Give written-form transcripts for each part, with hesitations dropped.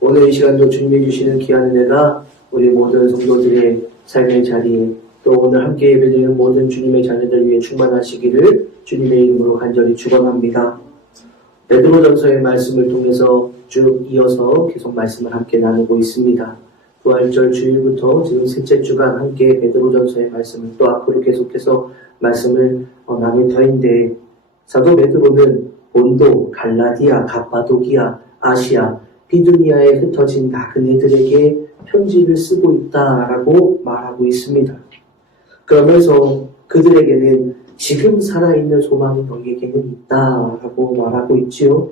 오늘 이 시간도 주님이 주시는 귀한 은혜가 우리 모든 성도들의 삶의 자리에 또 오늘 함께 예배드리는 모든 주님의 자녀들 위해 충만하시기를 주님의 이름으로 간절히 축원합니다. 베드로전서의 말씀을 통해서 쭉 이어서 계속 말씀을 함께 나누고 있습니다. 부활절 주일부터 지금 셋째 주간 함께 베드로전서의 말씀을 또 앞으로 계속해서 말씀을 나눌 터인데 사도 베드로는 본도, 갈라디아, 갑바도기아, 아시아, 비두니아에 흩어진 나그네들에게 편지를 쓰고 있다라고 말하고 있습니다. 그러면서 그들에게는 지금 살아있는 소망이 너희에게는 있다라고 말하고 있지요.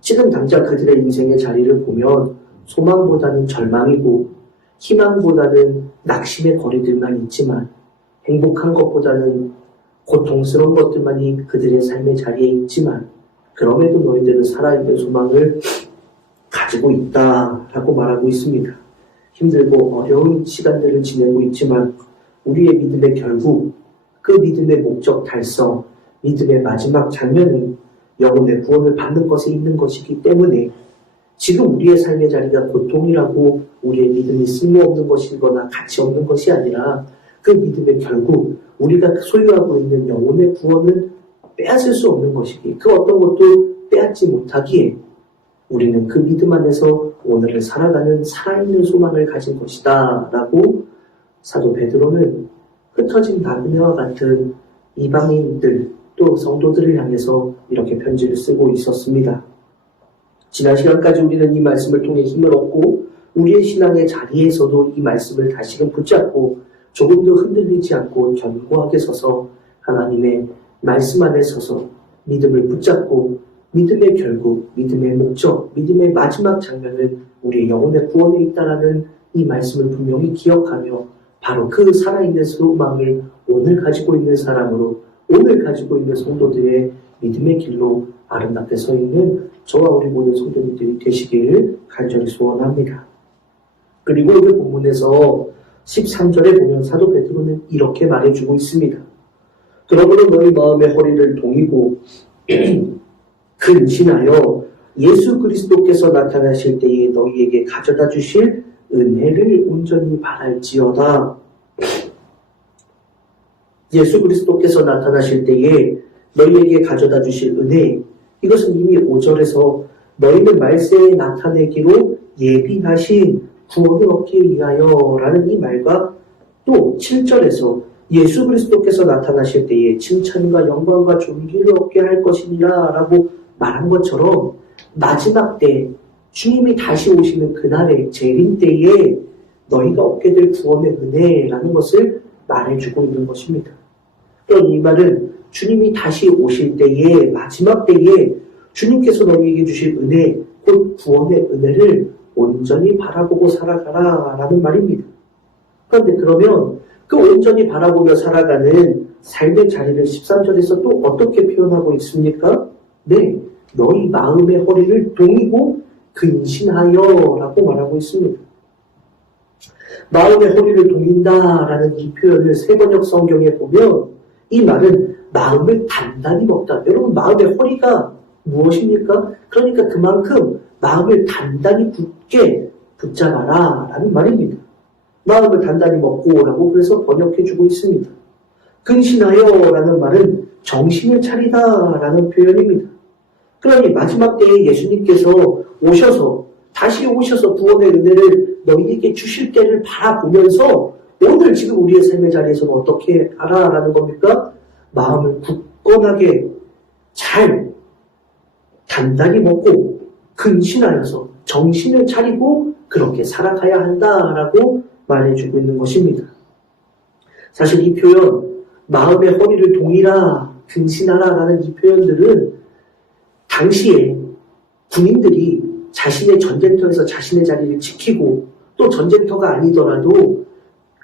지금 당장 그들의 인생의 자리를 보면 소망보다는 절망이고 희망보다는 낙심의 거리들만 있지만 행복한 것보다는 고통스러운 것들만이 그들의 삶의 자리에 있지만 그럼에도 너희들은 살아있는 소망을 가지고 있다라고 말하고 있습니다. 힘들고 어려운 시간들을 지내고 있지만 우리의 믿음의 결국, 그 믿음의 목적 달성, 믿음의 마지막 장면은 영혼의 구원을 받는 것에 있는 것이기 때문에 지금 우리의 삶의 자리가 고통이라고 우리의 믿음이 쓸모없는 것이거나 가치 없는 것이 아니라 그 믿음의 결국 우리가 소유하고 있는 영혼의 구원은 빼앗을 수 없는 것이기에 그 어떤 것도 빼앗지 못하기에 우리는 그 믿음 안에서 오늘을 살아가는 살아있는 소망을 가진 것이다 라고 사도 베드로는 흩어진 나그네와 같은 이방인들 또 성도들을 향해서 이렇게 편지를 쓰고 있었습니다. 지난 시간까지 우리는 이 말씀을 통해 힘을 얻고 우리의 신앙의 자리에서도 이 말씀을 다시금 붙잡고 조금도 흔들리지 않고 견고하게 서서 하나님의 말씀 안에 서서 믿음을 붙잡고 믿음의 결국, 믿음의 목적, 믿음의 마지막 장면은 우리의 영혼의 구원에 있다라는 이 말씀을 분명히 기억하며 바로 그 살아있는 소망을 오늘 가지고 있는 사람으로 오늘 가지고 있는 성도들의 믿음의 길로 아름답게 서 있는 저와 우리 모든 성도님들이 되시기를 간절히 소원합니다. 그리고 오늘 본문에서 13절에 보면 사도 베드로는 이렇게 말해주고 있습니다. 그러므로 너희 마음의 허리를 동이고 근신하여 예수 그리스도께서 나타나실 때에 너희에게 가져다 주실 은혜를 온전히 바랄지어다. 예수 그리스도께서 나타나실 때에 너희에게 가져다 주실 은혜, 이것은 이미 5절에서 너희는 말세에 나타내기로 예비하신 구원을 얻기 위하여 라는 이 말과 또 7절에서 예수 그리스도께서 나타나실 때에 칭찬과 영광과 존귀를 얻게 할 것이니라 라고 말한 것처럼 마지막 때 주님이 다시 오시는 그날의 재림 때에 너희가 얻게 될 구원의 은혜라는 것을 말해주고 있는 것입니다. 그럼 이 말은 주님이 다시 오실 때에 마지막 때에 주님께서 너희에게 주실 은혜, 곧 구원의 은혜를 온전히 바라보고 살아가라 라는 말입니다. 그런데 그러면 그 온전히 바라보며 살아가는 삶의 자리를 13절에서 또 어떻게 표현하고 있습니까? 네, 너희 마음의 허리를 동이고 근신하여 라고 말하고 있습니다. 마음의 허리를 동인다라는 이 표현을 세번역 성경에 보면 이 말은 마음을 단단히 먹다. 여러분 마음의 허리가 무엇입니까? 그러니까 그만큼 마음을 단단히 굳게 붙잡아라 라는 말입니다. 마음을 단단히 먹고라고 그래서 번역해주고 있습니다. 근신하여 라는 말은 정신을 차리다 라는 표현입니다. 그러니 마지막 때에 예수님께서 오셔서 다시 오셔서 구원의 은혜를 너희에게 주실 때를 바라보면서 오늘 지금 우리의 삶의 자리에서는 어떻게 하라라는 겁니까? 마음을 굳건하게 잘 단단히 먹고 근신하여서 정신을 차리고 그렇게 살아가야 한다라고 말해주고 있는 것입니다. 사실 이 표현 마음의 허리를 동이라 근신하라 라는 이 표현들은 당시에 군인들이 자신의 전쟁터에서 자신의 자리를 지키고 또 전쟁터가 아니더라도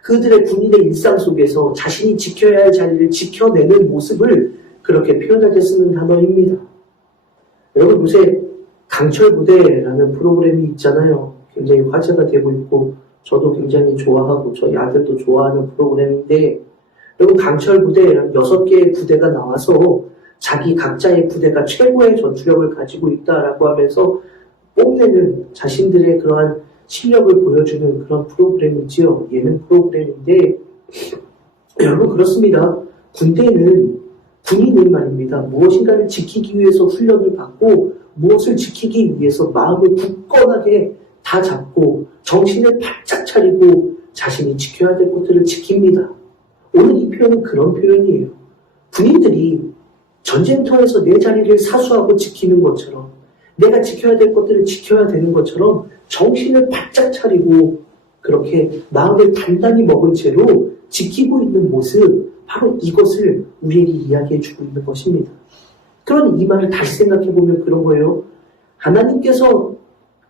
그들의 군인의 일상 속에서 자신이 지켜야 할 자리를 지켜내는 모습을 그렇게 표현할 때 쓰는 단어입니다. 여러분 요새 강철부대라는 프로그램이 있잖아요. 굉장히 화제가 되고 있고 저도 굉장히 좋아하고 저희 아들도 좋아하는 프로그램인데 여러분 강철부대 6개의 부대가 나와서 자기 각자의 부대가 최고의 전투력을 가지고 있다라고 하면서 뽐내는 자신들의 그러한 실력을 보여주는 그런 프로그램이지요. 예능 프로그램인데 여러분 그렇습니다. 군인은 말입니다. 무엇인가를 지키기 위해서 훈련을 받고 무엇을 지키기 위해서 마음을 굳건하게 다 잡고 정신을 바짝 차리고 자신이 지켜야 될 것들을 지킵니다. 오늘 이 표현은 그런 표현이에요. 군인들이 전쟁터에서 내 자리를 사수하고 지키는 것처럼 내가 지켜야 될 것들을 지켜야 되는 것처럼 정신을 바짝 차리고 그렇게 마음을 단단히 먹은 채로 지키고 있는 모습, 바로 이것을 우리에게 이야기해주고 있는 것입니다. 그러니 이 말을 다시 생각해보면 그런 거예요. 하나님께서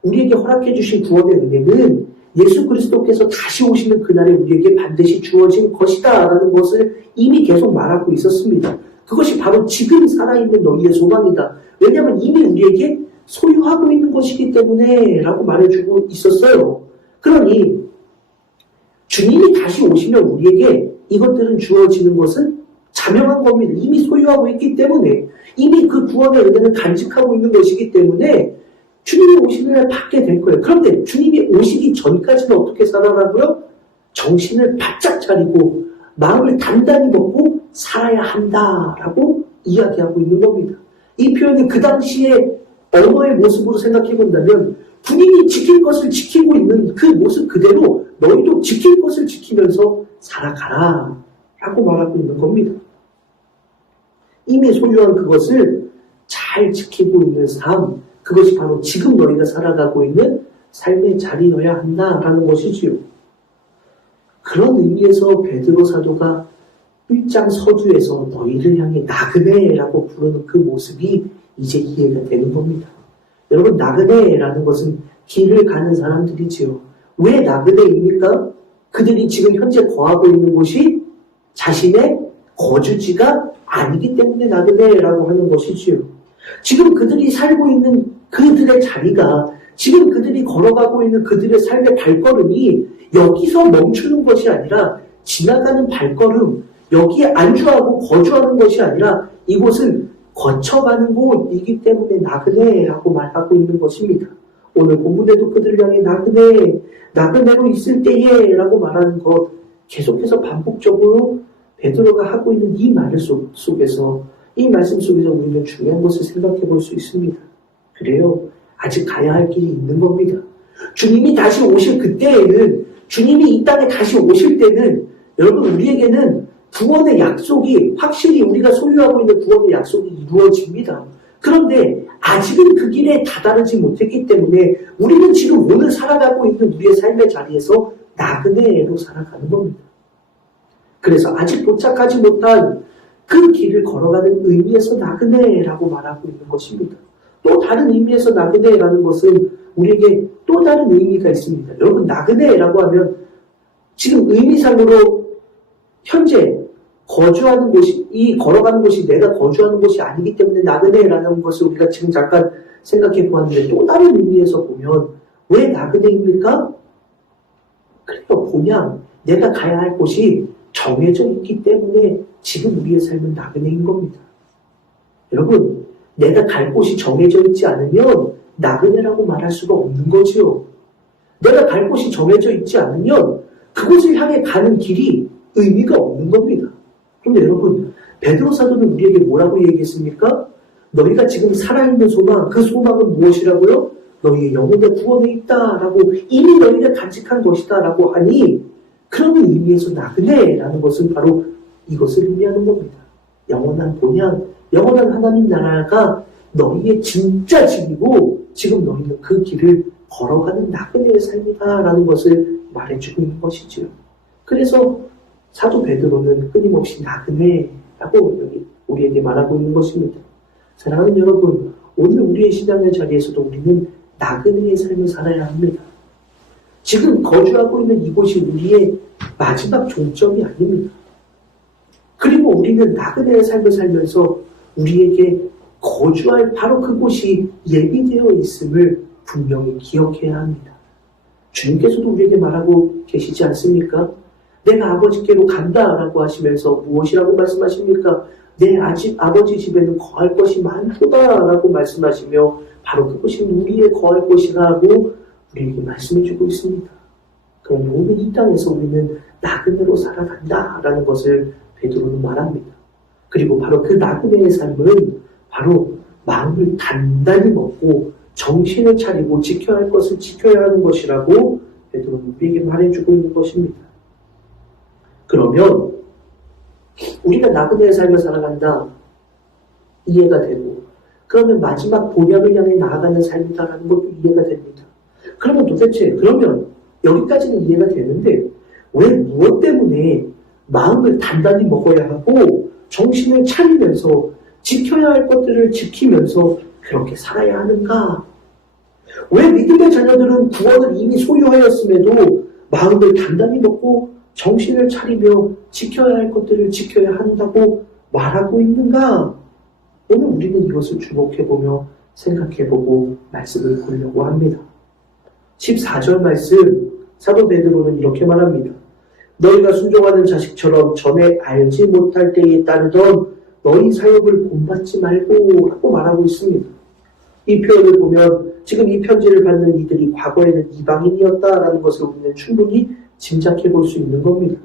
우리에게 허락해주신 구원의 은혜는 예수 그리스도께서 다시 오시는 그날에 우리에게 반드시 주어진 것이다 라는 것을 이미 계속 말하고 있었습니다. 그것이 바로 지금 살아있는 너희의 소망이다. 왜냐하면 이미 우리에게 소유하고 있는 것이기 때문에 라고 말해주고 있었어요. 그러니 주님이 다시 오시면 우리에게 이것들은 주어지는 것은 자명한 겁니다. 이미 소유하고 있기 때문에 이미 그 구원의 은혜는 간직하고 있는 것이기 때문에 주님이 오시는 날 받게 될 거예요. 그런데 주님이 오시기 전까지는 어떻게 살아라고요? 정신을 바짝 차리고 마음을 단단히 먹고 살아야 한다라고 이야기하고 있는 겁니다. 이 표현이 그 당시에 언어의 모습으로 생각해 본다면 군인이 지킬 것을 지키고 있는 그 모습 그대로 너희도 지킬 것을 지키면서 살아가라 라고 말하고 있는 겁니다. 이미 소유한 그것을 잘 지키고 있는 삶, 그것이 바로 지금 너희가 살아가고 있는 삶의 자리여야 한다라는 것이지요. 그런 의미에서 베드로 사도가 1장 서두에서 너희를 향해 나그네라고 부르는 그 모습이 이제 이해가 되는 겁니다. 여러분, 나그네라는 것은 길을 가는 사람들이지요. 왜 나그네입니까? 그들이 지금 현재 거하고 있는 곳이 자신의 거주지가 아니기 때문에 나그네라고 하는 것이지요. 지금 그들이 살고 있는 그들의 자리가, 지금 그들이 걸어가고 있는 그들의 삶의 발걸음이 여기서 멈추는 것이 아니라 지나가는 발걸음, 여기에 안주하고 거주하는 것이 아니라 이곳은 거쳐가는 곳이기 때문에 나그네라고 말하고 있는 것입니다. 오늘 본문에도 그들을 향해 나그네로 있을 때에 라고 말하는 것, 계속해서 반복적으로 베드로가 하고 있는 이 말 속에서, 이 말씀 속에서 우리는 중요한 것을 생각해 볼 수 있습니다. 그래요. 아직 가야 할 길이 있는 겁니다. 주님이 다시 오실 그때에는, 주님이 이 땅에 다시 오실 때는 여러분 우리에게는 구원의 약속이, 확실히 우리가 소유하고 있는 구원의 약속이 이루어집니다. 그런데 아직은 그 길에 다다르지 못했기 때문에 우리는 지금 오늘 살아가고 있는 우리의 삶의 자리에서 나그네로 살아가는 겁니다. 그래서 아직 도착하지 못한 그 길을 걸어가는 의미에서 나그네라고 말하고 있는 것입니다. 또 다른 의미에서 나그네라는 것은 우리에게 또 다른 의미가 있습니다. 여러분, 나그네라고 하면 지금 의미상으로 현재 거주하는 곳이, 이 걸어가는 곳이 내가 거주하는 곳이 아니기 때문에 나그네라는 것을 우리가 지금 잠깐 생각해 보았는데, 또 다른 의미에서 보면 왜 나그네입니까? 그래요. 그냥 내가 가야 할 곳이 정해져 있기 때문에 지금 우리의 삶은 나그네인 겁니다. 여러분, 내가 갈 곳이 정해져 있지 않으면 나그네라고 말할 수가 없는 거지요. 내가 갈 곳이 정해져 있지 않으면 그곳을 향해 가는 길이 의미가 없는 겁니다. 그런데 여러분, 베드로 사도는 우리에게 뭐라고 얘기했습니까? 너희가 지금 살아있는 소망, 그 소망은 무엇이라고요? 너희의 영혼의 구원에 있다라고, 이미 너희가 간직한 것이다라고 하니, 그런 의미에서 나그네라는 것은 바로 이것을 의미하는 겁니다. 영원한 본향, 영원한 하나님 나라가 너희의 진짜 집이고 지금 너희는 그 길을 걸어가는 나그네의 삶이다라는 것을 말해주고 있는 것이지요. 그래서 사도 베드로는 끊임없이 나그네라고 여기 우리에게 말하고 있는 것입니다. 사랑하는 여러분, 오늘 우리의 신앙의 자리에서도 우리는 나그네의 삶을 살아야 합니다. 지금 거주하고 있는 이곳이 우리의 마지막 종점이 아닙니다. 그리고 우리는 나그네의 삶을 살면서 우리에게 거주할 바로 그곳이 예비되어 있음을 분명히 기억해야 합니다. 주님께서도 우리에게 말하고 계시지 않습니까? 내가 아버지께로 간다라고 하시면서 무엇이라고 말씀하십니까? 내 아버지 집에는 거할 것이 많도다라고 말씀하시며 바로 그것이 우리의 거할 것이라고 우리에게 말씀해주고 있습니다. 그러니 오늘 이 땅에서 우리는 나그네로 살아간다라는 것을 베드로는 말합니다. 그리고 바로 그 나그네의 삶은 바로 마음을 단단히 먹고 정신을 차리고 지켜야 할 것을 지켜야 하는 것이라고 베드로는 우리에게 말해주고 있는 것입니다. 그러면 우리가 나그네의 삶을 살아간다 이해가 되고, 그러면 마지막 본향을 향해 나아가는 삶이다라는 것도 이해가 됩니다. 그러면 도대체 여기까지는 이해가 되는데 왜 무엇 때문에 마음을 단단히 먹어야 하고 정신을 차리면서 지켜야 할 것들을 지키면서 그렇게 살아야 하는가? 왜 믿음의 자녀들은 구원을 이미 소유하였음에도 마음을 단단히 먹고 정신을 차리며 지켜야 할 것들을 지켜야 한다고 말하고 있는가? 오늘 우리는 이것을 주목해보며 생각해보고 말씀을 보려고 합니다. 14절 말씀, 사도 베드로는 이렇게 말합니다. 너희가 순종하는 자식처럼 전에 알지 못할 때에 따르던 너희 사역을 본받지 말고 라고 말하고 있습니다. 이 표현을 보면 지금 이 편지를 받는 이들이 과거에는 이방인이었다라는 것을 우리는 충분히 짐작해 볼 수 있는 겁니다.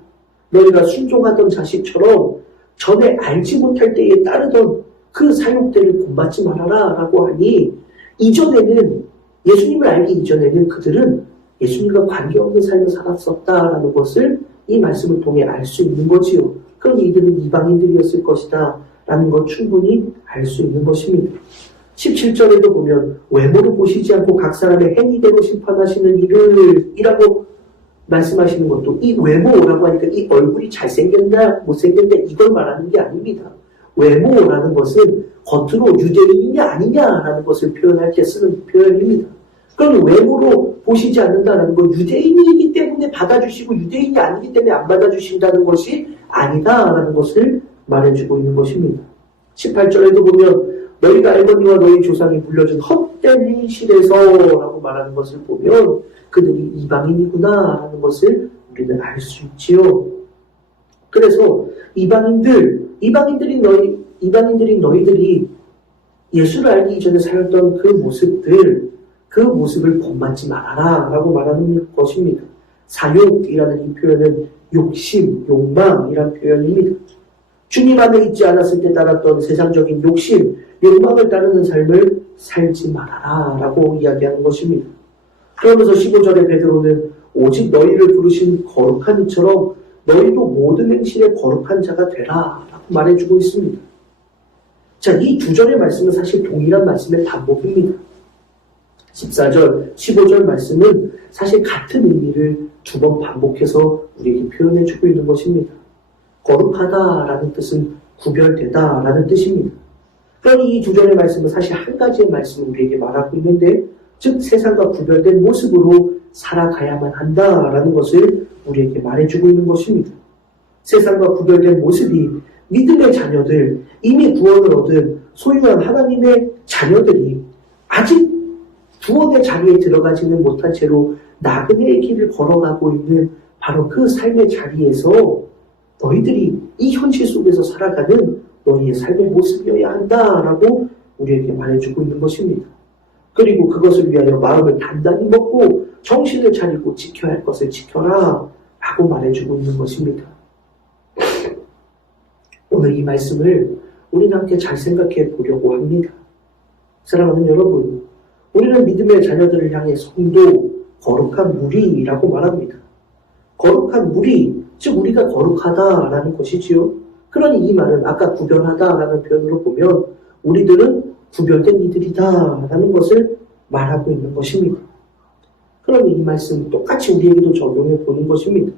너희가 순종하던 자식처럼 전에 알지 못할 때에 따르던 그 사역들을 본받지 말아라 라고 하니, 이전에는 예수님을 알기 이전에는 그들은 예수님과 관계없는 삶을 살았었다라는 것을 이 말씀을 통해 알 수 있는 거지요. 그럼 이들은 이방인들이었을 것이다 라는 것 충분히 알 수 있는 것입니다. 17절에도 보면 외모를 보시지 않고 각 사람의 행위대로 심판하시는 이라고 말씀하시는 것도, 이 외모라고 하니까 이 얼굴이 잘생겼나 못생겼나 이걸 말하는 게 아닙니다. 외모라는 것은 겉으로 유대인이냐 아니냐라는 것을 표현할 때 쓰는 표현입니다. 그럼 외모로 보시지 않는다는 건 유대인이기 때문에 받아주시고 유대인이 아니기 때문에 안 받아주신다는 것이 아니다라는 것을 말해주고 있는 것입니다. 18절에도 보면 너희가 알거니와 너희 조상이 불려준 헛된 행실에서 라고 말하는 것을 보면 그들이 이방인이구나 하는 것을 우리는 알 수 있지요. 그래서 이방인들이 너희들이 예수를 알기 이전에 살았던 그 모습을 본받지 말아라 라고 말하는 것입니다. 사욕이라는 이 표현은 욕심, 욕망이라는 표현입니다. 주님 안에 있지 않았을 때 따랐던 세상적인 욕심, 욕망을 따르는 삶을 살지 말아라 라고 이야기하는 것입니다. 그러면서 15절에 베드로는 오직 너희를 부르신 거룩한 이처럼 너희도 모든 행실에 거룩한 자가 되라 라고 말해주고 있습니다. 자, 이 두 절의 말씀은 사실 동일한 말씀의 반복입니다. 14절, 15절 말씀은 사실 같은 의미를 두 번 반복해서 우리에게 표현해주고 있는 것입니다. 거룩하다라는 뜻은 구별되다라는 뜻입니다. 그러니 이 두 절의 말씀은 사실 한 가지의 말씀을 우리에게 말하고 있는데, 즉 세상과 구별된 모습으로 살아가야만 한다라는 것을 우리에게 말해주고 있는 것입니다. 세상과 구별된 모습이 믿음의 자녀들, 이미 구원을 얻은 소유한 하나님의 자녀들이 아직 구원의 자리에 들어가지는 못한 채로 나그네의 길을 걸어가고 있는 바로 그 삶의 자리에서 너희들이 이 현실 속에서 살아가는 너희의 삶의 모습이어야 한다라고 우리에게 말해주고 있는 것입니다. 그리고 그것을 위하여 마음을 단단히 먹고 정신을 차리고 지켜야 할 것을 지켜라 라고 말해주고 있는 것입니다. 오늘 이 말씀을 우리는 함께 잘 생각해 보려고 합니다. 사랑하는 여러분, 우리는 믿음의 자녀들을 향해 성도, 거룩한 무리라고 말합니다. 거룩한 무리, 즉 우리가 거룩하다라는 것이지요. 그러니 이 말은 아까 구별하다라는 표현으로 보면 우리들은 구별된 이들이다라는 것을 말하고 있는 것입니다. 그러니 이 말씀 똑같이 우리에게도 적용해 보는 것입니다.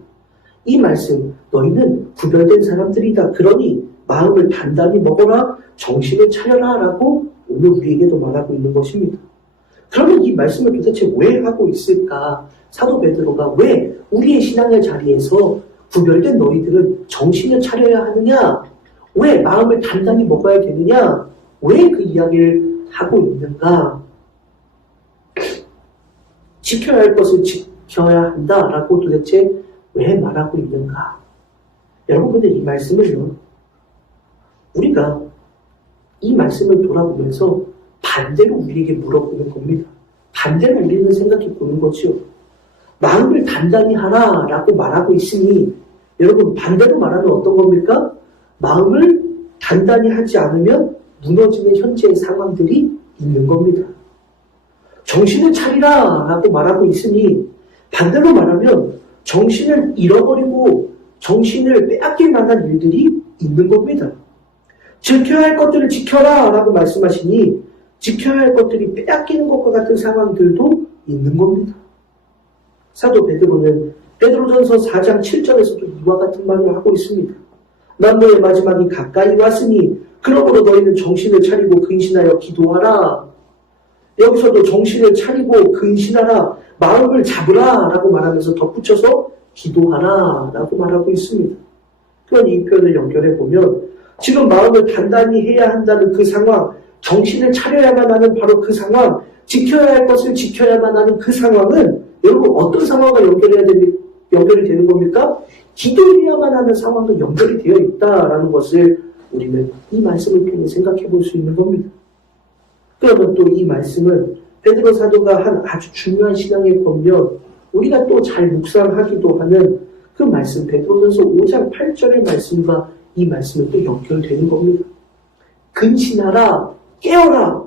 이 말씀, 너희는 구별된 사람들이다. 그러니 마음을 단단히 먹어라, 정신을 차려라 라고 오늘 우리에게도 말하고 있는 것입니다. 그러면 이 말씀을 도대체 왜 하고 있을까? 사도 베드로가 왜 우리의 신앙의 자리에서 구별된 너희들은 정신을 차려야 하느냐? 왜 마음을 단단히 먹어야 되느냐? 왜 그 이야기를 하고 있는가? 지켜야 할 것을 지켜야 한다라고 도대체 왜 말하고 있는가? 여러분, 근데 이 말씀을요, 우리가 이 말씀을 돌아보면서 반대로 우리에게 물어보는 겁니다. 반대로 우리는 생각해 보는 거죠. 마음을 단단히 하라라고 말하고 있으니 여러분 반대로 말하면 어떤 겁니까? 마음을 단단히 하지 않으면 무너지는 현재의 상황들이 있는 겁니다. 정신을 차리라라고 말하고 있으니 반대로 말하면 정신을 잃어버리고 정신을 빼앗길 만한 일들이 있는 겁니다. 지켜야 할 것들을 지켜라라고 말씀하시니 지켜야 할 것들이 빼앗기는 것과 같은 상황들도 있는 겁니다. 사도 베드로는 베드로전서 4장 7절에서도 이와 같은 말을 하고 있습니다. 만노의 마지막이 가까이 왔으니 그러므로 너희는 정신을 차리고 근신하여 기도하라. 여기서도 정신을 차리고 근신하라, 마음을 잡으라 라고 말하면서 덧붙여서 기도하라 라고 말하고 있습니다. 그런 이 표현을 연결해 보면 지금 마음을 단단히 해야 한다는 그 상황, 정신을 차려야만 하는 바로 그 상황, 지켜야 할 것을 지켜야만 하는 그 상황은 여러분 어떤 상황과 연결이 되는 겁니까? 기도해야만 하는 상황과 연결이 되어 있다라는 것을 우리는 이 말씀을 통해 생각해 볼 수 있는 겁니다. 그러면 또 이 말씀은 베드로 사도가 한 아주 중요한 신앙의 권면, 우리가 또 잘 묵상하기도 하는 그 말씀, 베드로전서 5장 8절의 말씀과 이 말씀은 또 연결되는 겁니다. 근신하라, 깨어라,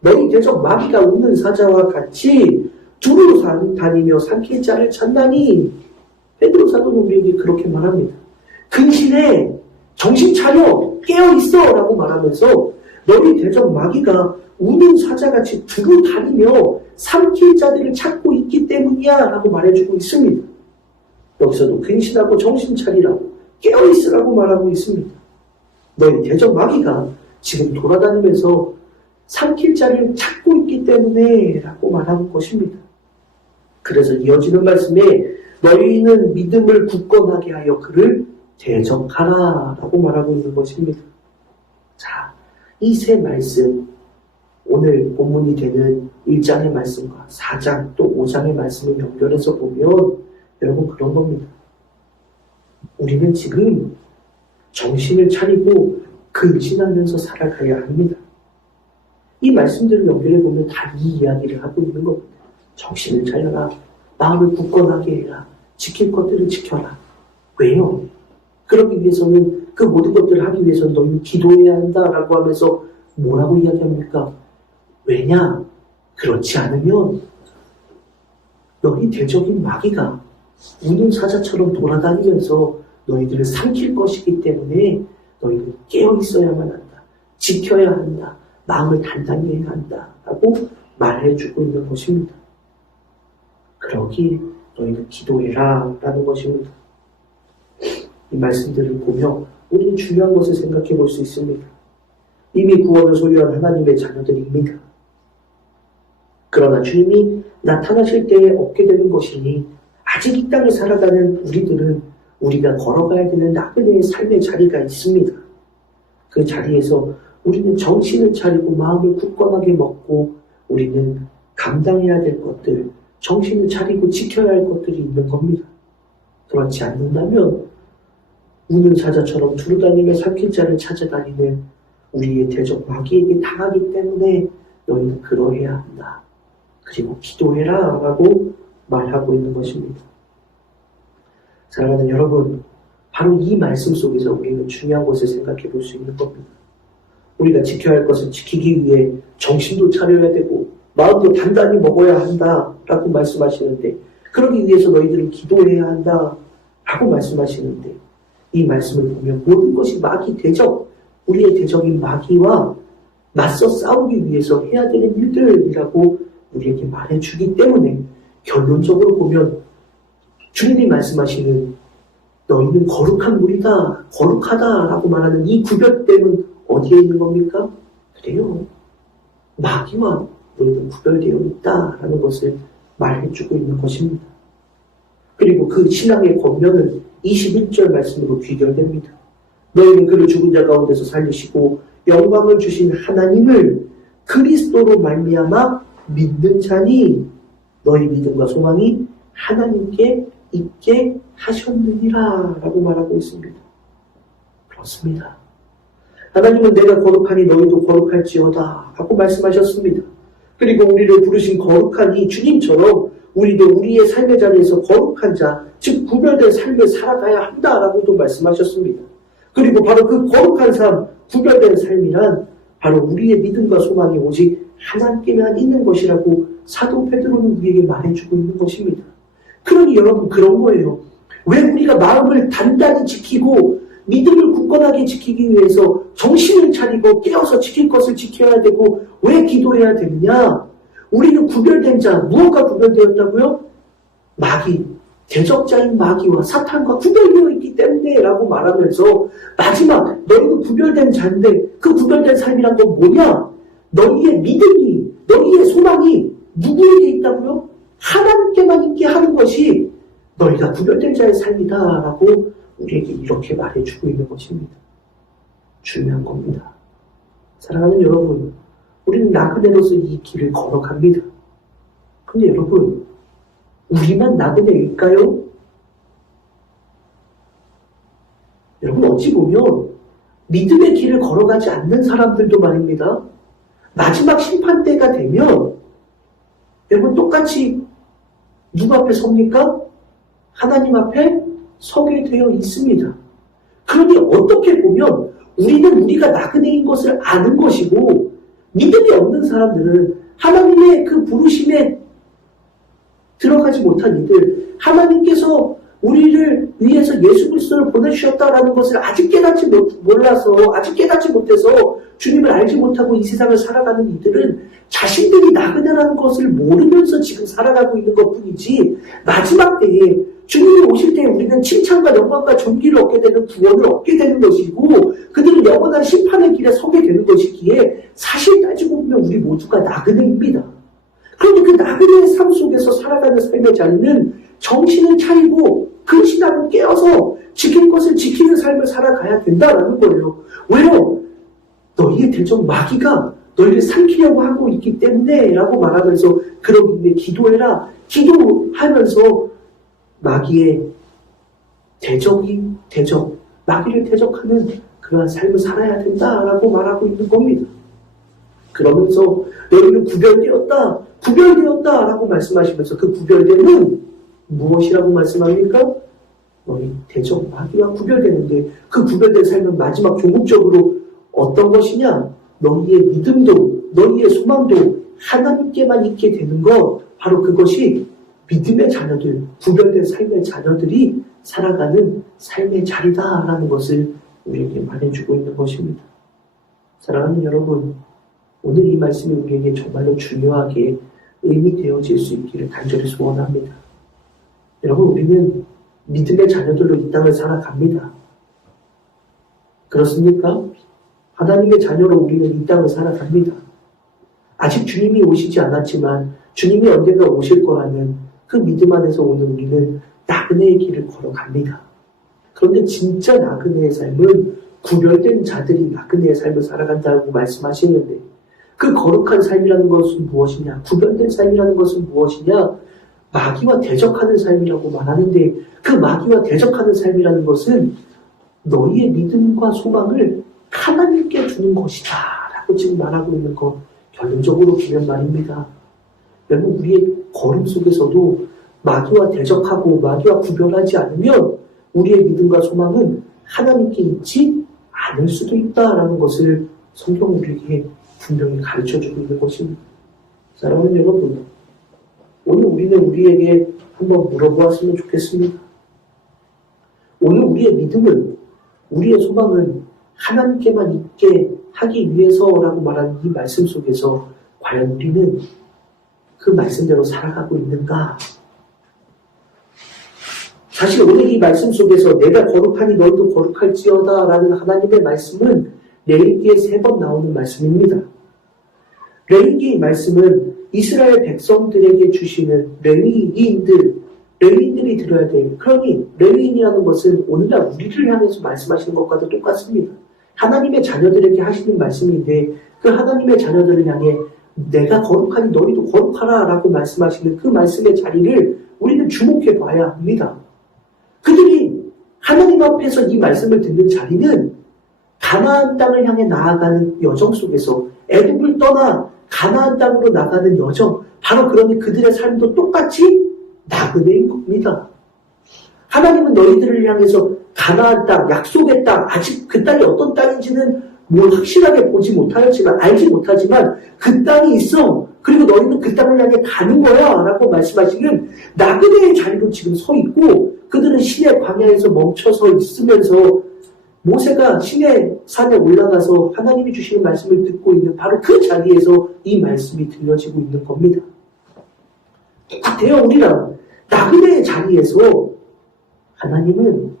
너희 대적 마귀가 우는 사자와 같이 두루 다니며 삼킬 자를 찾나니. 베드로 사도는 우리에게 그렇게 말합니다. 근신해, 정신 차려, 깨어있어 라고 말하면서 너희 대적 마귀가 우는 사자같이 두루 다니며 삼킬 자들을 찾고 있기 때문이야 라고 말해주고 있습니다. 여기서도 근신하고 정신 차리라고 깨어있으라고 말하고 있습니다. 너희 대적 마귀가 지금 돌아다니면서 삼킬 자를 찾고 있기 때문에 라고 말하는 것입니다. 그래서 이어지는 말씀에 너희는 믿음을 굳건하게 하여 그를 대적하라 라고 말하고 있는 것입니다. 자, 이 세 말씀, 오늘 본문이 되는 1장의 말씀과 4장 또 5장의 말씀을 연결해서 보면 여러분 그런 겁니다. 우리는 지금 정신을 차리고 근신하면서 살아가야 합니다. 이 말씀들을 연결해 보면 다 이 이야기를 하고 있는 겁니다. 정신을 차려라, 마음을 굳건하게 해라, 지킬 것들을 지켜라. 왜요? 그러기 위해서는 그 모든 것들을 하기 위해서는 너희는 기도해야 한다라고 하면서 뭐라고 이야기합니까? 왜냐? 그렇지 않으면 너희 대적인 마귀가 우는 사자처럼 돌아다니면서 너희들을 삼킬 것이기 때문에 너희는 깨어 있어야만 한다. 지켜야 한다. 마음을 단단히 해야 한다. 라고 말해주고 있는 것입니다. 그러기에 너희는 기도해라 라는 것입니다. 이 말씀들을 보며 우리는 중요한 것을 생각해 볼 수 있습니다. 이미 구원을 소유한 하나님의 자녀들입니다. 그러나 주님이 나타나실 때에 얻게 되는 것이니 아직 이 땅을 살아가는 우리들은 우리가 걸어가야 되는 나그네의 삶의 자리가 있습니다. 그 자리에서 우리는 정신을 차리고 마음을 굳건하게 먹고 우리는 감당해야 될 것들, 정신을 차리고 지켜야 할 것들이 있는 겁니다. 그렇지 않는다면 우는 사자처럼 두루다니며 삼킬 자를 찾아다니는 우리의 대적 마귀에게 당하기 때문에 너희는 그러해야 한다. 그리고 기도해라 라고 말하고 있는 것입니다. 사랑하는 여러분, 바로 이 말씀 속에서 우리는 중요한 것을 생각해 볼 수 있는 겁니다. 우리가 지켜야 할 것을 지키기 위해 정신도 차려야 되고 마음도 단단히 먹어야 한다 라고 말씀하시는데, 그러기 위해서 너희들은 기도해야 한다 라고 말씀하시는데, 이 말씀을 보면 모든 것이 마귀 대적, 우리의 대적인 마귀와 맞서 싸우기 위해서 해야 되는 일들이라고 우리에게 말해주기 때문에 결론적으로 보면 주님이 말씀하시는 너희는 거룩한 무리다, 거룩하다 라고 말하는 이 구별됨은 어디에 있는 겁니까? 그래요. 마귀와 너희는 구별되어 있다라는 것을 말해주고 있는 것입니다. 그리고 그 신앙의 권면은 21절 말씀으로 귀결됩니다. 너희는 그를 죽은 자 가운데서 살리시고 영광을 주신 하나님을 그리스도로 말미암아 믿는 자니 너희 믿음과 소망이 하나님께 있게 하셨느니라 라고 말하고 있습니다. 그렇습니다. 하나님은 내가 거룩하니 너희도 거룩할지어다 하고 말씀하셨습니다. 그리고 우리를 부르신 거룩한 이 주님처럼 우리도 우리의 삶의 자리에서 거룩한 자, 즉 구별된 삶을 살아가야 한다라고도 말씀하셨습니다. 그리고 바로 그 거룩한 삶, 구별된 삶이란 바로 우리의 믿음과 소망이 오직 하나님께만 있는 것이라고 사도 베드로는 우리에게 말해주고 있는 것입니다. 그러니 여러분 그런 거예요. 왜 우리가 마음을 단단히 지키고 믿음을 굳건하게 지키기 위해서 정신을 차리고 깨어서 지킬 것을 지켜야 되고 왜 기도해야 되느냐? 우리는 구별된 자, 무엇과 구별되었다고요? 마귀, 대적자인 마귀와 사탄과 구별되어 있기 때문에 라고 말하면서 마지막 너희는 구별된 자인데 그 구별된 삶이란 건 뭐냐? 너희의 믿음이, 너희의 소망이 누구에게 있다고요? 하나님께만 있게 하는 것이 너희가 구별된 자의 삶이다 라고 우리에게 이렇게 말해주고 있는 것입니다. 중요한 겁니다. 사랑하는 여러분, 우리는 나그네로서 이 길을 걸어갑니다. 근데 여러분, 우리만 나그네일까요? 여러분 어찌 보면 믿음의 길을 걸어가지 않는 사람들도 말입니다. 마지막 심판 때가 되면 여러분 똑같이 누구 앞에 섭니까? 하나님 앞에 서게 되어 있습니다. 그러니 어떻게 보면 우리는 우리가 나그네인 것을 아는 것이고 믿음이 없는 사람들은 하나님의 그 부르심에 들어가지 못한 이들, 하나님께서 우리를 위해서 예수 그리스도를 보내주셨다라는 것을 아직 깨닫지 못해서 주님을 알지 못하고 이 세상을 살아가는 이들은 자신들이 나그네라는 것을 모르면서 지금 살아가고 있는 것뿐이지 마지막 때에 주님이 오실 때 우리는 칭찬과 영광과 존귀를 얻게 되는 구원을 얻게 되는 것이고 그들은 영원한 심판의 길에 서게 되는 것이기에 사실 따지고 보면 우리 모두가 나그네입니다. 그런데 그 나그네의 삶 속에서 살아가는 삶의 자리는 정신을 차리고 근신하고 깨어서 지킬 것을 지키는 삶을 살아가야 된다라는 거예요. 왜요? 너희의 대적 마귀가 너희를 삼키려고 하고 있기 때문에 라고 말하면서 그러기 위해 기도해라. 기도하면서 마귀의 마귀를 대적하는 그러한 삶을 살아야 된다라고 말하고 있는 겁니다. 그러면서 너희는 구별되었다라고 말씀하시면서 그 구별됨은 무엇이라고 말씀합니까? 너희 대적 마귀와 구별되는데 그 구별된 삶은 마지막 종국적으로 어떤 것이냐? 너희의 믿음도 너희의 소망도 하나님께만 있게 되는 것, 바로 그것이 믿음의 자녀들, 구별된 삶의 자녀들이 살아가는 삶의 자리다라는 것을 우리에게 말해주고 있는 것입니다. 사랑하는 여러분, 오늘 이 말씀이 우리에게 정말로 중요하게 의미되어질 수 있기를 간절히 소원합니다. 여러분, 우리는 믿음의 자녀들로 이 땅을 살아갑니다. 그렇습니까? 하나님의 자녀로 우리는 이 땅을 살아갑니다. 아직 주님이 오시지 않았지만 주님이 언젠가 오실 거라는 그 믿음 안에서 오늘 우리는 나그네의 길을 걸어갑니다. 그런데 진짜 나그네의 삶은 구별된 자들이 나그네의 삶을 살아간다고 말씀하시는데 그 거룩한 삶이라는 것은 무엇이냐? 구별된 삶이라는 것은 무엇이냐? 마귀와 대적하는 삶이라고 말하는데 그 마귀와 대적하는 삶이라는 것은 너희의 믿음과 소망을 하나님께 주는 것이다 라고 지금 말하고 있는 것, 결론적으로 보면 말입니다. 여러분, 우리의 걸음 속에서도 마귀와 대적하고 마귀와 구별하지 않으면 우리의 믿음과 소망은 하나님께 있지 않을 수도 있다라는 것을 성경은 우리에게 분명히 가르쳐주고 있는 것입니다. 사랑하는 여러분, 오늘 우리는 우리에게 한번 물어보았으면 좋겠습니다. 오늘 우리의 믿음은, 우리의 소망은 하나님께만 있게 하기 위해서라고 말하는 이 말씀 속에서 과연 우리는 그 말씀대로 살아가고 있는가? 사실 오늘 이 말씀 속에서 내가 거룩하니 너희도 거룩할지어다 라는 하나님의 말씀은 레위기에 3번 나오는 말씀입니다. 레위기의 말씀은 이스라엘 백성들에게 주시는 레위인들이 들어야 돼요. 그러니 레위인이라는 것은 오늘날 우리를 향해서 말씀하시는 것과도 똑같습니다. 하나님의 자녀들에게 하시는 말씀인데 그 하나님의 자녀들을 향해 내가 거룩하니 너희도 거룩하라 라고 말씀하시는 그 말씀의 자리를 우리는 주목해 봐야 합니다. 그들이 하나님 앞에서 이 말씀을 듣는 자리는 가나안 땅을 향해 나아가는 여정 속에서 애굽을 떠나 가나안 땅으로 나가는 여정, 바로 그러니 그들의 삶도 똑같이 나그네인 겁니다. 하나님은 너희들을 향해서 가나안 땅, 약속의 땅, 아직 그 땅이 어떤 땅인지는 확실하게 보지 못하였지만, 알지 못하지만 그 땅이 있어. 그리고 너희는 그 땅을 향해 가는 거야 라고 말씀하시는 나그네의 자리로 지금 서 있고, 그들은 시내 광야에서 멈춰서 있으면서 모세가 시내 산에 올라가서 하나님이 주시는 말씀을 듣고 있는 바로 그 자리에서 이 말씀이 들려지고 있는 겁니다. 똑같아요. 우리랑 나그네의 자리에서 하나님은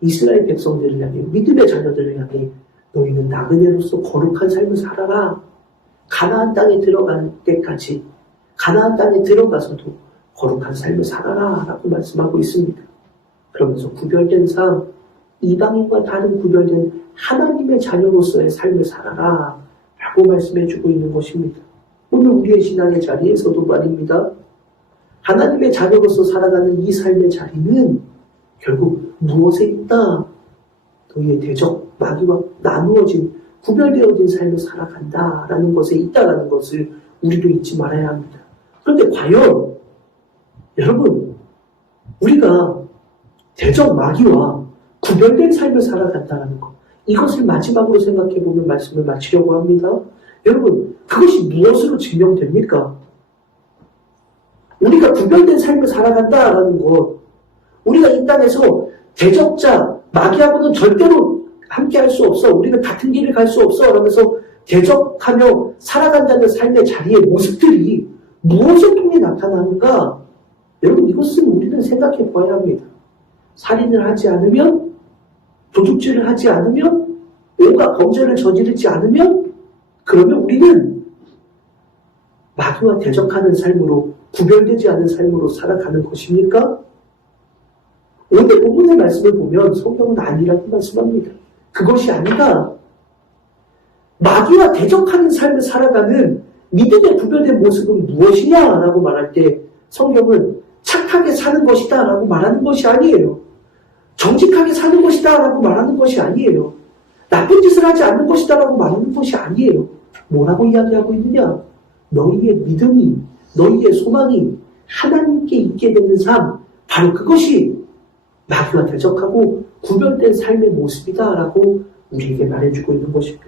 이스라엘 백성들을 향해, 믿음의 자녀들을 향해 너희는 나그네로서 거룩한 삶을 살아라. 가나안 땅에 들어갈 때까지, 가나안 땅에 들어가서도 거룩한 삶을 살아라 라고 말씀하고 있습니다. 그러면서 구별된 삶, 이방인과 다른 구별된 하나님의 자녀로서의 삶을 살아라 라고 말씀해주고 있는 것입니다. 오늘 우리의 신앙의 자리에서도 말입니다. 하나님의 자녀로서 살아가는 이 삶의 자리는 결국 무엇에 있다? 너희의 대적, 마귀와 나누어진, 구별되어진 삶을 살아간다라는 것에 있다라는 것을 우리도 잊지 말아야 합니다. 그런데 과연 여러분, 우리가 대적, 마귀와 구별된 삶을 살아간다는 것, 이것을 마지막으로 생각해보면 말씀을 마치려고 합니다. 여러분, 그것이 무엇으로 증명됩니까? 우리가 구별된 삶을 살아간다라는 것, 우리가 이 땅에서 대적자, 마귀하고는 절대로 함께 할 수 없어, 우리는 같은 길을 갈 수 없어 라면서 대적하며 살아간다는 삶의 자리의 모습들이 무엇을 통해 나타나는가? 여러분, 이것은 우리는 생각해 봐야 합니다. 살인을 하지 않으면, 도둑질을 하지 않으면, 온갖 범죄를 저지르지 않으면, 그러면 우리는 마귀와 대적하는 삶으로, 구별되지 않은 삶으로 살아가는 것입니까? 오늘 본문의 말씀을 보면 성경은 아니라고 말씀합니다. 그것이 아니라 마귀와 대적하는 삶을 살아가는 믿음의 구별된 모습은 무엇이냐라고 말할 때 성경은 착하게 사는 것이다 라고 말하는 것이 아니에요. 정직하게 사는 것이다 라고 말하는 것이 아니에요. 나쁜 짓을 하지 않는 것이다 라고 말하는 것이 아니에요. 뭐라고 이야기하고 있느냐? 너희의 믿음이, 너희의 소망이 하나님께 있게 되는 삶, 바로 그것이 마귀와 대적하고 구별된 삶의 모습이다 라고 우리에게 말해주고 있는 것입니다.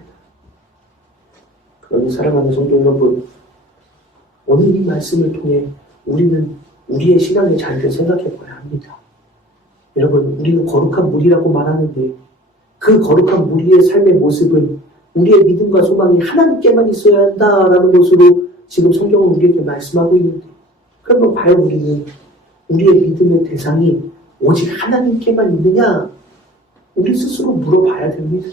그러니 사랑하는 성도 여러분, 오늘 이 말씀을 통해 우리는 우리의 신앙의 자리를 생각해 봐야 합니다. 여러분, 우리는 거룩한 무리라고 말하는데 그 거룩한 무리의 삶의 모습은 우리의 믿음과 소망이 하나님께만 있어야 한다라는 것으로 지금 성경은 우리에게 말씀하고 있는데, 그러면 과연 우리는 우리의 믿음의 대상이 오직 하나님께만 있느냐? 우리 스스로 물어봐야 됩니다.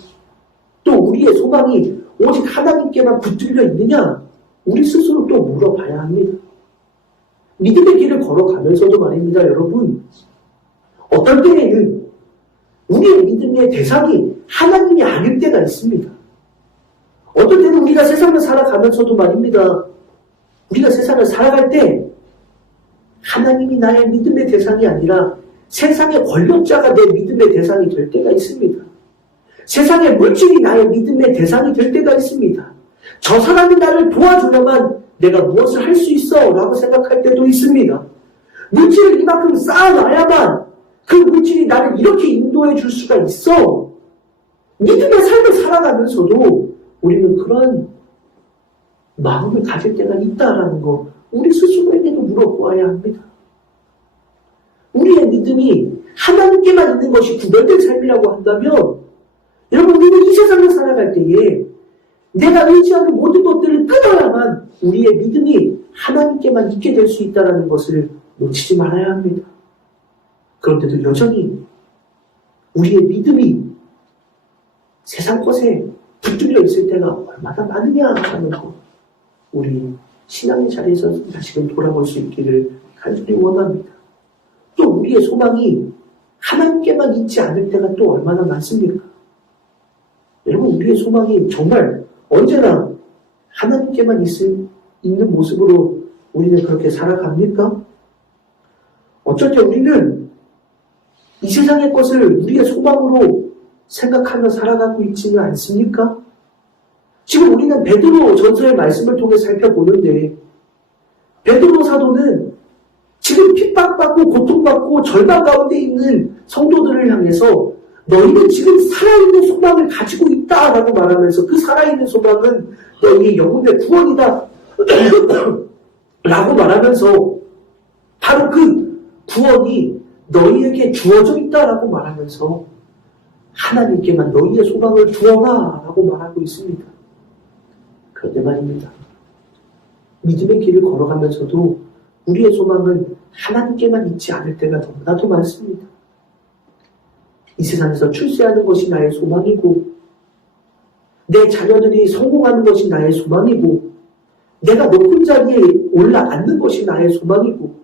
또 우리의 소망이 오직 하나님께만 붙들려 있느냐? 우리 스스로 또 물어봐야 합니다. 믿음의 길을 걸어가면서도 말입니다, 여러분. 어떨 때에는 우리의 믿음의 대상이 하나님이 아닐 때가 있습니다. 어떨 때는 우리가 세상을 살아가면서도 말입니다. 우리가 세상을 살아갈 때 하나님이 나의 믿음의 대상이 아니라 세상의 권력자가 내 믿음의 대상이 될 때가 있습니다. 세상의 물질이 나의 믿음의 대상이 될 때가 있습니다. 저 사람이 나를 도와주려면 내가 무엇을 할 수 있어 라고 생각할 때도 있습니다. 물질을 이만큼 쌓아놔야만 그 물질이 나를 이렇게 인도해 줄 수가 있어. 믿음의 삶을 살아가면서도 우리는 그런 마음을 가질 때가 있다라는 거 우리 스스로에게도 물어보아야 합니다. 우리의 믿음이 하나님께만 있는 것이 구별된 삶이라고 한다면 여러분, 우리는 이 세상을 살아갈 때에 내가 의지하는 모든 것들을 끊어야만 우리의 믿음이 하나님께만 있게 될 수 있다는 것을 놓치지 말아야 합니다. 그런데도 여전히 우리의 믿음이 세상 것에 붙들려 있을 때가 얼마나 많으냐 하는 것, 우리 신앙의 자리에서 다시금 돌아볼 수 있기를 간절히 원합니다. 또 우리의 소망이 하나님께만 있지 않을 때가 또 얼마나 많습니까? 여러분, 우리의 소망이 정말 언제나 하나님께만 있는 모습으로 우리는 그렇게 살아갑니까? 어쩔 때 우리는 이 세상의 것을 우리의 소망으로 생각하며 살아가고 있지는 않습니까? 지금 우리는 베드로 전서의 말씀을 통해 살펴보는데 베드로 사도는 지금 핍박받고 고통받고 절망 가운데 있는 성도들을 향해서 너희는 지금 살아있는 소망을 가지고 있다라고 말하면서 그 살아있는 소망은 너희의 영혼의 구원이다 라고 말하면서 바로 그 구원이 너희에게 주어져 있다라고 말하면서 하나님께만 너희의 소망을 두어라 라고 말하고 있습니다. 그런데 말입니다. 믿음의 길을 걸어가면서도 우리의 소망은 하나님께만 있지 않을 때가 너무나도 많습니다. 이 세상에서 출세하는 것이 나의 소망이고 내 자녀들이 성공하는 것이 나의 소망이고 내가 높은 자리에 올라앉는 것이 나의 소망이고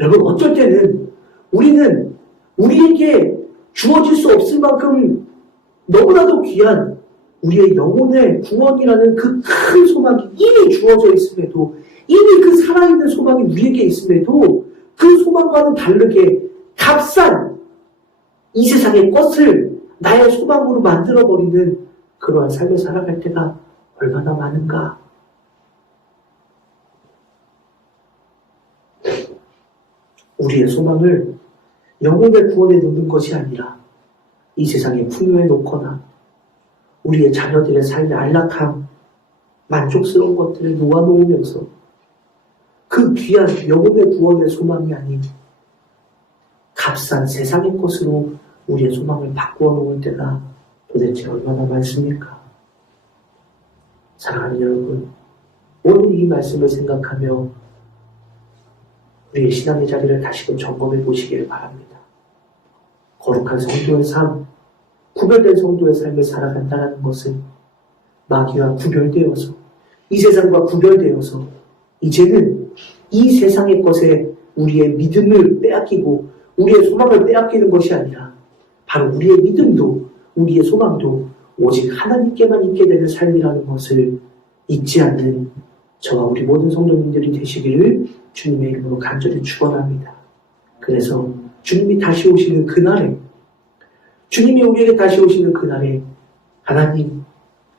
여러분 어쩔 때는 우리는 우리에게 주어질 수 없을 만큼 너무나도 귀한 우리의 영혼의 구원이라는 그 큰 소망이 이미 주어져 있음에도 이미 그 살아있는 소망이 우리에게 있음에도 그 소망과는 다르게 값싼 이 세상의 것을 나의 소망으로 만들어버리는 그러한 삶을 살아갈 때가 얼마나 많은가. 우리의 소망을 영혼의 구원에 놓는 것이 아니라 이 세상의 풍요에 놓거나 우리의 자녀들의 삶의 안락함, 만족스러운 것들을 놓아놓으면서 그 귀한 영혼의 구원의 소망이 아닌 값싼 세상의 것으로 우리의 소망을 바꾸어 놓을 때가 도대체 얼마나 많습니까? 사랑하는 여러분, 오늘 이 말씀을 생각하며 우리의 신앙의 자리를 다시금 점검해 보시기를 바랍니다. 거룩한 성도의 삶, 구별된 성도의 삶을 살아간다는 것은 마귀와 구별되어서 이 세상과 구별되어서 이제는 이 세상의 것에 우리의 믿음을 빼앗기고 우리의 소망을 빼앗기는 것이 아니라 바로 우리의 믿음도 우리의 소망도 오직 하나님께만 있게 되는 삶이라는 것을 잊지 않는 저와 우리 모든 성도님들이 되시기를 주님의 이름으로 간절히 축원합니다. 그래서 주님이 다시 오시는 그날에 주님이 우리에게 다시 오시는 그날에 하나님,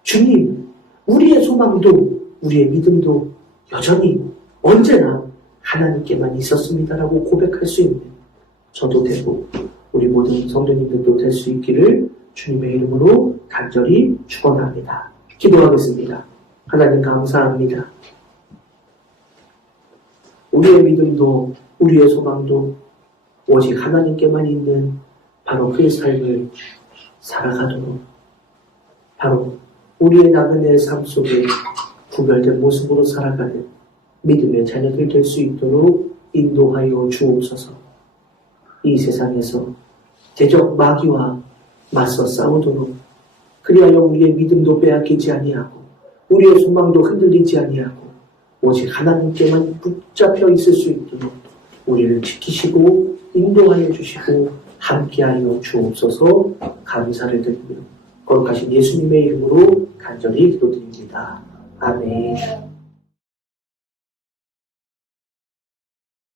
주님, 우리의 소망도 우리의 믿음도 여전히 언제나 하나님께만 있었습니다라고 고백할 수 있는 저도 되고 우리 모든 성도님들도 될 수 있기를 주님의 이름으로 간절히 축원합니다. 기도하겠습니다. 하나님 감사합니다. 우리의 믿음도 우리의 소망도 오직 하나님께만 있는 바로 그의 삶을 살아가도록 바로 우리의 나그네의 삶 속에 구별된 모습으로 살아가는 믿음의 자녀들 될 수 있도록 인도하여 주옵소서. 이 세상에서 대적 마귀와 맞서 싸우도록 그리하여 우리의 믿음도 빼앗기지 아니하고 우리의 소망도 흔들리지 아니하고 오직 하나님께만 붙잡혀 있을 수 있도록 우리를 지키시고 인도하여 주시고 함께하여 주옵소서. 감사를 드리며 거룩하신 예수님의 이름으로 간절히 기도드립니다. 아멘.